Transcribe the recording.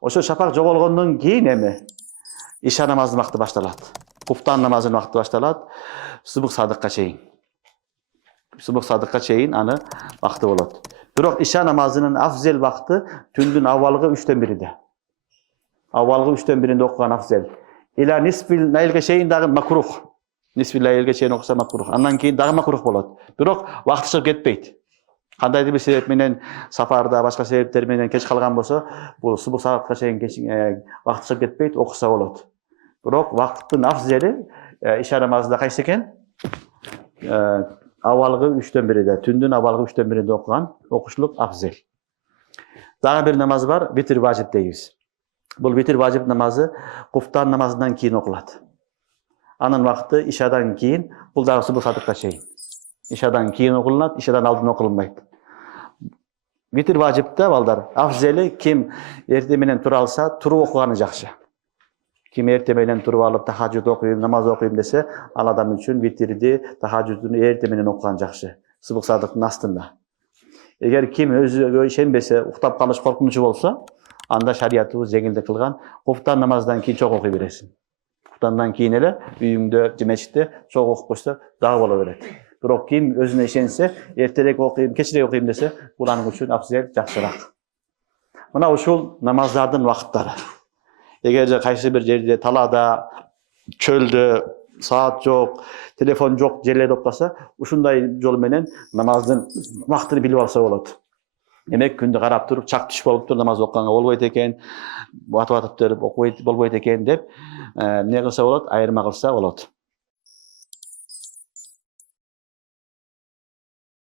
Ошо шапак жоголгондон кийин эми иша намазынын вакыты башталат. Куфтан намазынын вакыты башталат. Субук садыкка чейин. Субук садыкка чейин аны вакыты болот. Бирок иша намазынын афзел вакыты түндүн авалгы 3/1-де. Авалгы 3/1-де окуган афзел. Иля нисфил лайлга чейин дагы макрух. Нисфил лайлга чейин окуса макрух. Андан кийин дагы макрух болот. Бирок вакыты чыгып кетпейт. Кандайдыр бир себеп менен сафарда башка себептер менен кеч калган болсо, бул субук саатка чейин вакыты чыгып кетпейт, окуса болот. Бирок вакыттын афзели иша намазында кайсы экен? Авалгы 3/1-де, түндүн авалгы 3/1-де окуган окушлук афзел. Дагы бир намаз бар, витр важип дейбиз. Бул витр важип намазы куфтан намазынан кийин окулат. Анын вакыты ишадан кийин, бул дагы субук садыкка чейин. Ишадан кийин окулунат, ишадан алдын окулунбайт. Витр важипте балдар, афзели ким эрте менен тура алса, туруп окуганы жакшы. Ким эрте менен туруп алып тахажжуд окуйм, намаз окуйм десе, ал адам үчүн витрди, тахажжудун эрте менен окуган жакшы. Субук садыктын астында. Эгер ким өзүгө ишенбесе, уктап калыш коркунучу болсо, анда шариятыбыз жеңилдик кылган, куфтан намаздан кийин чоң окуй бересиң. Куфтандан кийин эле үйүңдө же мечитте чоң окуп койсо дагы боло берет. Бирок ким өзүнө ишенсе, эртерээк окуйм, кечирээк окуйм десе, бул анын үчүн афзел, жакшыраак. Мына ушул намаздардын вакыттары. Эгер же кайсы бир жерде талаада, чөлдө, саат жок, телефон жок жерлерде октаса, ушундай жол менен намаздын вакытын билип алса болот. Демек күндү карап туруп, чак түш болуп туруп намаз окуганга болбойт экен, батып туруп окубойт болбойт экен деп эмне кылса болот, айырма кылса болот.